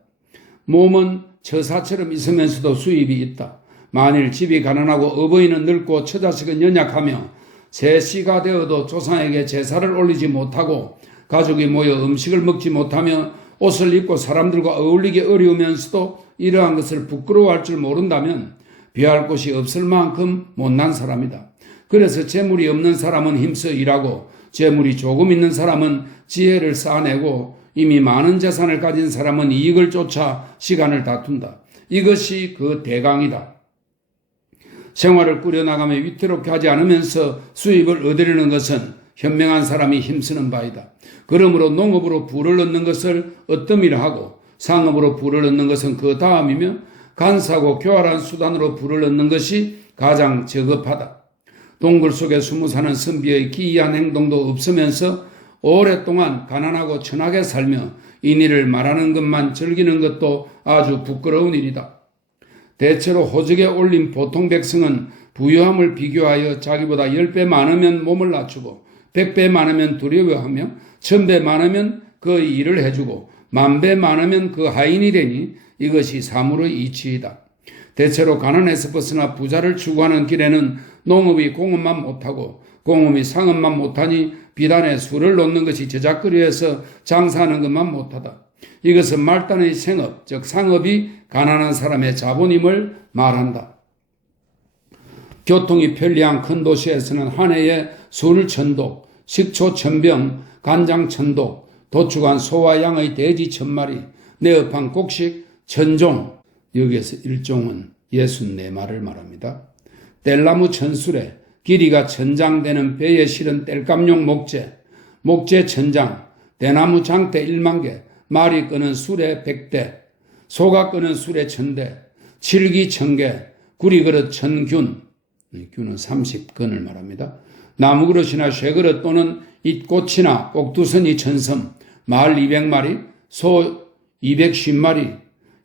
몸은 처사처럼 있으면서도 수입이 있다. 만일 집이 가난하고 어버이는 늙고 처자식은 연약하며 세시가 되어도 조상에게 제사를 올리지 못하고 가족이 모여 음식을 먹지 못하며 옷을 입고 사람들과 어울리기 어려우면서도 이러한 것을 부끄러워할 줄 모른다면 비할 곳이 없을 만큼 못난 사람이다. 그래서 재물이 없는 사람은 힘써 일하고 재물이 조금 있는 사람은 지혜를 쌓아내고 이미 많은 재산을 가진 사람은 이익을 쫓아 시간을 다툰다. 이것이 그 대강이다. 생활을 꾸려나가며 위태롭게 하지 않으면서 수입을 얻으려는 것은 현명한 사람이 힘쓰는 바이다. 그러므로 농업으로 부를 얻는 것을 어뜸이라 하고 상업으로 부를 얻는 것은 그 다음이며 간사고 교활한 수단으로 부를 얻는 것이 가장 저급하다. 동굴 속에 숨어 사는 선비의 기이한 행동도 없으면서 오랫동안 가난하고 천하게 살며 인의를 말하는 것만 즐기는 것도 아주 부끄러운 일이다. 대체로 호적에 올린 보통 백성은 부유함을 비교하여 자기보다 10배 많으면 몸을 낮추고 100배 많으면 두려워하며 1000배 많으면 그 일을 해주고 10,000배 많으면 그 하인이 되니 이것이 사물의 이치이다. 대체로 가난에서 벗어나 부자를 추구하는 길에는 농업이 공업만 못하고 공업이 상업만 못하니 비단에 술을 놓는 것이 저작거리에서 장사하는 것만 못하다. 이것은 말단의 생업, 즉 상업이 가난한 사람의 자본임을 말한다. 교통이 편리한 큰 도시에서는 한 해에 술 1,000독, 식초 1,000병, 간장 1,000독, 도축한 소와 양의 돼지 1,000마리, 내업한 곡식 1,000종, 여기에서 1종은 64마리를 말합니다. 뗄나무 1,000수레, 길이가 1,000장 되는 배에 실은 뗄감용 목재, 목재 1,000장, 대나무 장대 10,000개, 말이 끄는 수레 100대, 소가 끄는 수레 1,000대, 칠기 1,000개, 구리그릇 1,000균, 균은 30근을 말합니다. 나무그릇이나 쇠그릇 또는 잇꽃이나 꼭두선이 1,000섬, 말 200마리, 소 250마리,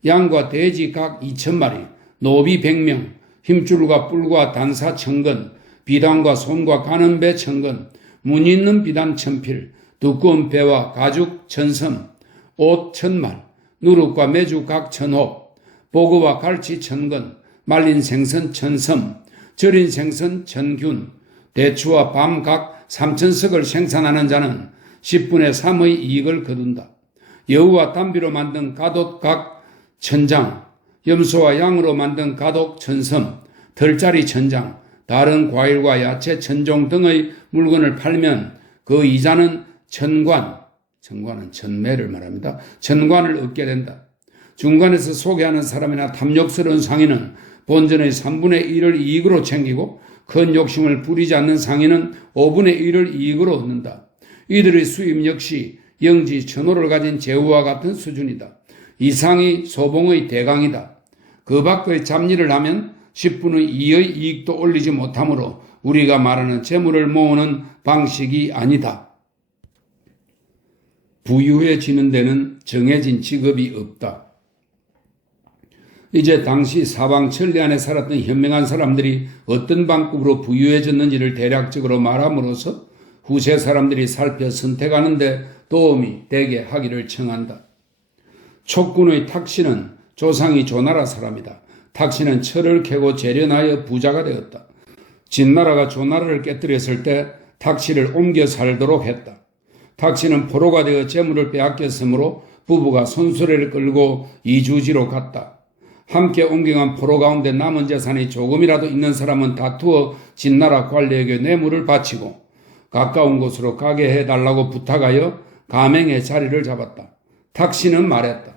양과 돼지 각 2,000마리, 노비 100명, 힘줄과 뿔과 단사 1,000건, 비단과 솜과 가는 배 1,000건, 무늬 있는 비단 1,000필, 두꺼운 배와 가죽 1,000섬, 옷 1,000말, 누룩과 메주 각 1,000홉, 보그와 갈치 1,000건, 말린 생선 1,000섬, 절인 생선 1,000균, 대추와 밤 각 3,000석을 생산하는 자는 10분의 3의 이익을 거둔다. 여우와 담비로 만든 갓옷 각 1,000장, 염소와 양으로 만든 갓옷 1,000섬, 털짜리 1,000장, 다른 과일과 야채 1,000종 등의 물건을 팔면 그 이자는 천관은 1,000매를 말합니다. 천관을 얻게 된다. 중간에서 소개하는 사람이나 탐욕스러운 상인은 본전의 3분의 1을 이익으로 챙기고 큰 욕심을 부리지 않는 상인은 5분의 1을 이익으로 얻는다. 이들의 수입 역시 영지 천호를 가진 제후와 같은 수준이다. 이상이 소봉의 대강이다. 그 밖의 잡일을 하면 10분의 2의 이익도 올리지 못하므로 우리가 말하는 재물을 모으는 방식이 아니다. 부유해지는 데는 정해진 직업이 없다. 이제 당시 사방 천리 안에 살았던 현명한 사람들이 어떤 방법으로 부유해졌는지를 대략적으로 말함으로써 후세 사람들이 살펴 선택하는 데 도움이 되게 하기를 청한다. 촉군의 탁신은 조상이 조나라 사람이다. 탁신은 철을 캐고 재련하여 부자가 되었다. 진나라가 조나라를 깨뜨렸을 때 탁신을 옮겨 살도록 했다. 탁신은 포로가 되어 재물을 빼앗겼으므로 부부가 손수레를 끌고 이주지로 갔다. 함께 옮겨간 포로 가운데 남은 재산이 조금이라도 있는 사람은 다투어 진나라 관리에게 뇌물을 바치고 가까운 곳으로 가게 해달라고 부탁하여 가맹의 자리를 잡았다. 탁신은 말했다.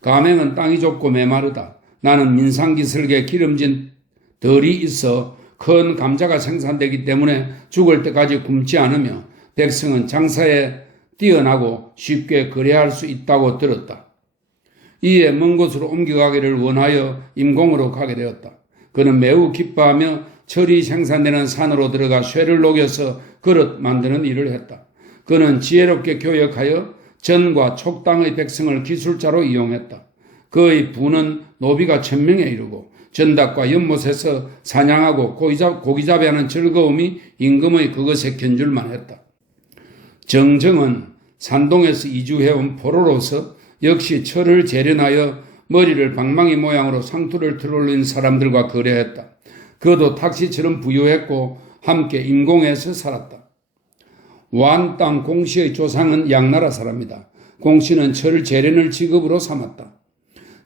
가맹은 땅이 좁고 메마르다. 나는 민상기슬게 기름진 덜이 있어 큰 감자가 생산되기 때문에 죽을 때까지 굶지 않으며 백성은 장사에 뛰어나고 쉽게 거래할 수 있다고 들었다. 이에 먼 곳으로 옮겨가기를 원하여 임공으로 가게 되었다. 그는 매우 기뻐하며 철이 생산되는 산으로 들어가 쇠를 녹여서 그릇 만드는 일을 했다. 그는 지혜롭게 교역하여 전과 촉당의 백성을 기술자로 이용했다. 그의 부는 노비가 1,000명에 이르고 전닭과 연못에서 사냥하고 고기잡이하는 즐거움이 임금의 그것에 견줄만 했다. 정정은 산동에서 이주해온 포로로서 역시 철을 재련하여 머리를 방망이 모양으로 상투를 들어올린 사람들과 거래했다. 그도 탁시처럼 부유했고 함께 임공에서 살았다. 완땅 공씨의 조상은 양나라 사람이다. 공씨는 철 재련을 직업으로 삼았다.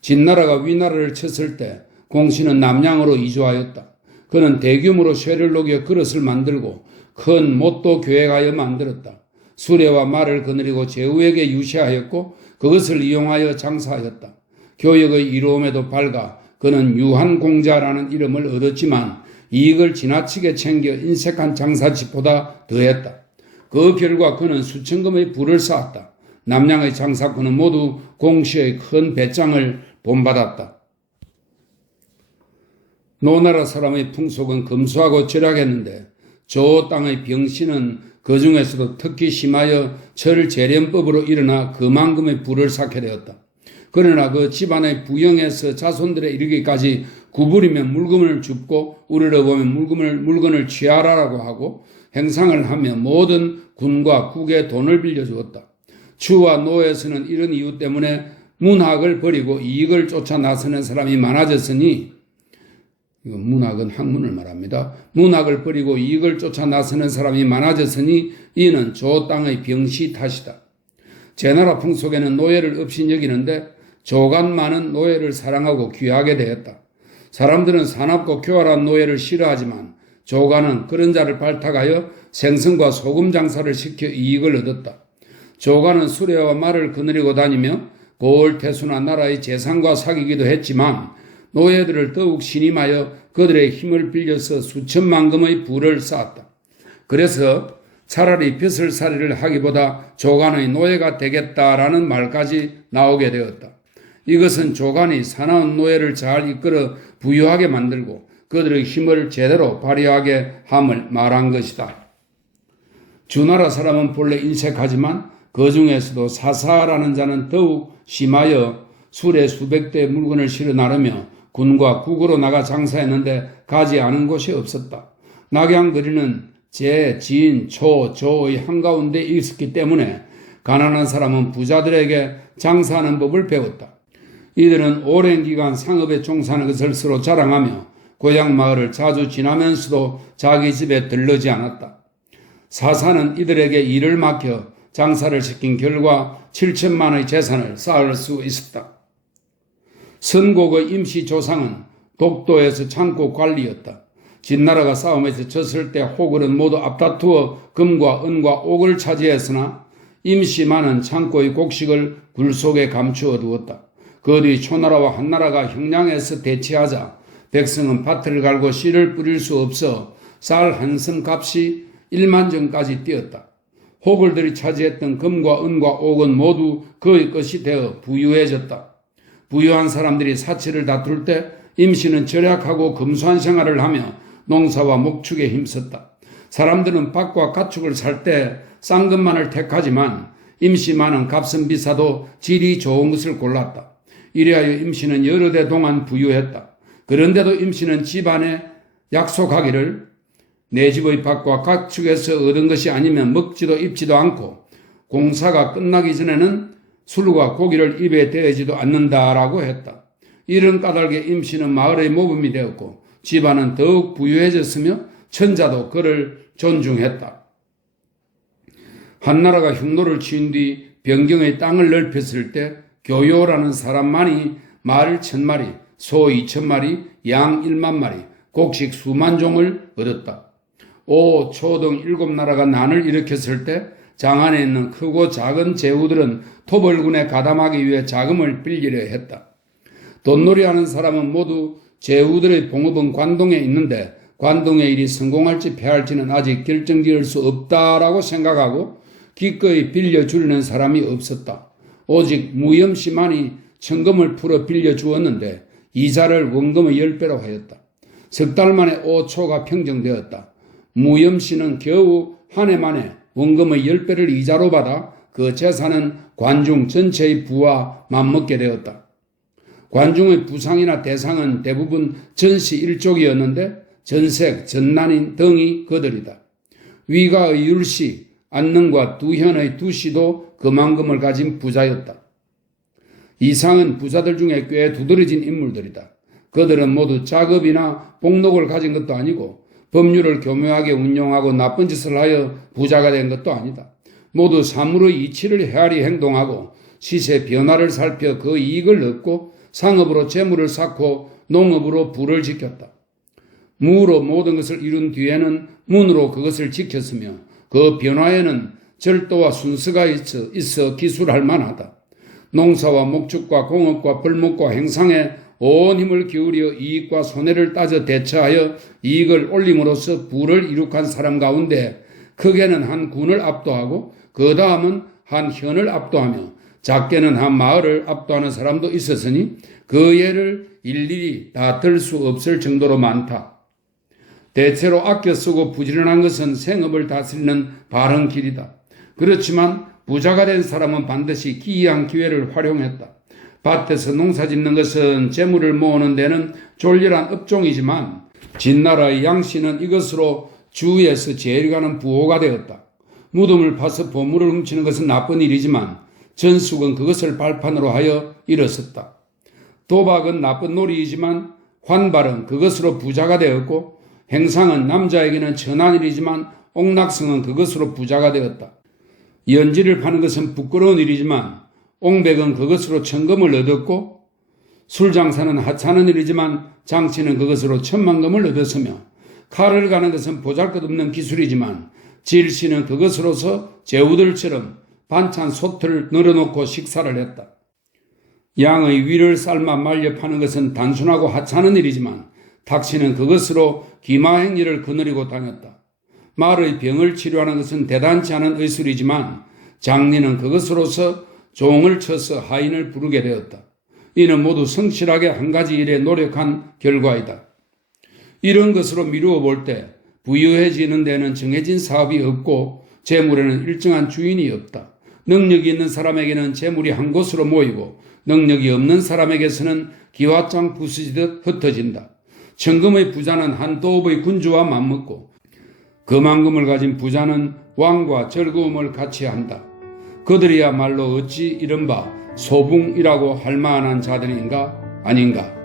진나라가 위나라를 쳤을 때 공씨는 남양으로 이주하였다. 그는 대규모로 쇠를 녹여 그릇을 만들고 큰 못도 계획하여 만들었다. 수레와 말을 거느리고 제후에게 유시하였고 그것을 이용하여 장사하였다. 교역의 이로움에도 밝아 그는 유한공자라는 이름을 얻었지만 이익을 지나치게 챙겨 인색한 장사치보다 더했다. 그 결과 그는 수천금의 부를 쌓았다. 남양의 장사꾼은 모두 공시의 큰 배짱을 본받았다. 노나라 사람의 풍속은 검소하고 절약했는데 조 땅의 병신은 그 중에서도 특히 심하여 철재련법으로 일어나 그만큼의 부를 쌓게 되었다. 그러나 그 집안의 부영에서 자손들에 이르기까지 구부리면 물건을 줍고 우러러보면 물건을 취하라라고 하고 행상을 하며 모든 군과 국에 돈을 빌려주었다. 추와 노에서는 이런 이유 때문에 문학을 버리고 이익을 쫓아 나서는 사람이 많아졌으니, 이거 문학은 학문을 말합니다. 문학을 버리고 이익을 쫓아 나서는 사람이 많아졌으니 이는 조 땅의 병시 탓이다. 제 나라 풍속에는 노예를 없인 여기는데 조간만은 노예를 사랑하고 귀하게 되었다. 사람들은 사납고 교활한 노예를 싫어하지만 조간은 그런 자를 발탁하여 생선과 소금 장사를 시켜 이익을 얻었다. 조간은 수레와 말을 거느리고 다니며 고을태수나 나라의 재산과 사귀기도 했지만 노예들을 더욱 신임하여 그들의 힘을 빌려서 수천만 금의 부를 쌓았다. 그래서 차라리 벼슬살이를 하기보다 조간의 노예가 되겠다라는 말까지 나오게 되었다. 이것은 조간이 사나운 노예를 잘 이끌어 부유하게 만들고 그들의 힘을 제대로 발휘하게 함을 말한 것이다. 주나라 사람은 본래 인색하지만 그 중에서도 사사라는 자는 더욱 심하여 술에 수백 대의 물건을 실어 나르며 군과 국으로 나가 장사했는데 가지 않은 곳이 없었다. 낙양거리는 제, 진, 초, 조의 한가운데 있었기 때문에 가난한 사람은 부자들에게 장사하는 법을 배웠다. 이들은 오랜 기간 상업에 종사하는 것을 서로 자랑하며 고향 마을을 자주 지나면서도 자기 집에 들르지 않았다. 사사는 이들에게 일을 맡겨 장사를 시킨 결과 7천만의 재산을 쌓을 수 있었다. 선곡의 임시 조상은 독도에서 창고 관리였다. 진나라가 싸움에서 졌을 때 호글은 모두 앞다투어 금과 은과 옥을 차지했으나 임시만은 창고의 곡식을 굴 속에 감추어 두었다. 그 뒤 초나라와 한나라가 형량에서 대치하자 백성은 밭을 갈고 씨를 뿌릴 수 없어 쌀 한 성 값이 1만 정까지 뛰었다. 호글들이 차지했던 금과 은과 옥은 모두 그의 것이 되어 부유해졌다. 부유한 사람들이 사치를 다툴 때 임시는 절약하고 검소한 생활을 하며 농사와 목축에 힘썼다. 사람들은 밭과 가축을 살 때 싼 것만을 택하지만 임시만은 값은 비싸도 질이 좋은 것을 골랐다. 이래하여 임시는 여러 대 동안 부유했다. 그런데도 임시는 집안에 약속하기를 내 집의 밭과 가축에서 얻은 것이 아니면 먹지도 입지도 않고 공사가 끝나기 전에는 술과 고기를 입에 대지도 않는다라고 했다. 이런 까닭에 임시는 마을의 모범이 되었고 집안은 더욱 부유해졌으며 천자도 그를 존중했다. 한나라가 흉노를 치운 뒤 변경의 땅을 넓혔을 때 교요라는 사람만이 말 1000마리, 소 2000마리, 양 1만 마리, 곡식 수만 종을 얻었다. 오, 초 등 7나라가 난을 일으켰을 때 장안에 있는 크고 작은 제후들은 토벌군에 가담하기 위해 자금을 빌리려 했다. 돈놀이하는 사람은 모두 제후들의 봉업은 관동에 있는데 관동의 일이 성공할지 패할지는 아직 결정지을 수 없다라고 생각하고 기꺼이 빌려주려는 사람이 없었다. 오직 무염씨만이 천금을 풀어 빌려주었는데 이자를 원금의 10배로 하였다. 석 달 만에 오초가 평정되었다. 무염씨는 겨우 한 해 만에 원금의 10배를 이자로 받아 그 재산은 관중 전체의 부와 맞먹게 되었다. 관중의 부상이나 대상은 대부분 전시 일족이었는데 전색, 전난인 등이 그들이다. 위가의 율씨, 안능과 두현의 두씨도 그만큼을 가진 부자였다. 이상은 부자들 중에 꽤 두드러진 인물들이다. 그들은 모두 작업이나 복록을 가진 것도 아니고 법률을 교묘하게 운용하고 나쁜 짓을 하여 부자가 된 것도 아니다. 모두 사물의 이치를 헤아리 행동하고 시세 변화를 살펴 그 이익을 얻고 상업으로 재물을 쌓고 농업으로 부를 지켰다. 무로 모든 것을 이룬 뒤에는 문으로 그것을 지켰으며 그 변화에는 절도와 순서가 있어 기술할 만하다. 농사와 목축과 공업과 벌목과 행상에 온 힘을 기울여 이익과 손해를 따져 대처하여 이익을 올림으로써 부를 이룩한 사람 가운데 크게는 한 군을 압도하고 그 다음은 한 현을 압도하며 작게는 한 마을을 압도하는 사람도 있었으니 그 예를 일일이 다 들 수 없을 정도로 많다. 대체로 아껴 쓰고 부지런한 것은 생업을 다스리는 바른 길이다. 그렇지만 부자가 된 사람은 반드시 기이한 기회를 활용했다. 밭에서 농사 짓는 것은 재물을 모으는 데는 졸렬한 업종이지만 진나라의 양씨는 이것으로 주위에서 제일 가는 부호가 되었다. 무덤을 파서 보물을 훔치는 것은 나쁜 일이지만 전숙은 그것을 발판으로 하여 일어섰다. 도박은 나쁜 놀이이지만 환발은 그것으로 부자가 되었고, 행상은 남자에게는 천한 일이지만 옥락성은 그것으로 부자가 되었다. 연지를 파는 것은 부끄러운 일이지만 옹백은 그것으로 천금을 얻었고, 술장사는 하찮은 일이지만 장치는 그것으로 천만금을 얻었으며, 칼을 가는 것은 보잘것없는 기술이지만 질시는 그것으로서 제후들처럼 반찬 솥을 널어놓고 식사를 했다. 양의 위를 삶아 말려 파는 것은 단순하고 하찮은 일이지만 탁시는 그것으로 기마행리를 거느리고 다녔다. 말의 병을 치료하는 것은 대단치 않은 의술이지만 장리는 그것으로서 종을 쳐서 하인을 부르게 되었다. 이는 모두 성실하게 한 가지 일에 노력한 결과이다. 이런 것으로 미루어 볼 때 부유해지는 데는 정해진 사업이 없고 재물에는 일정한 주인이 없다. 능력이 있는 사람에게는 재물이 한 곳으로 모이고 능력이 없는 사람에게서는 기와장 부스지듯 흩어진다. 천금의 부자는 한 도읍의 군주와 맞먹고 금한금을 가진 부자는 왕과 즐거움을 같이 한다. 그들이야말로 어찌 이른바 소붕이라고 할 만한 자들인가 아닌가.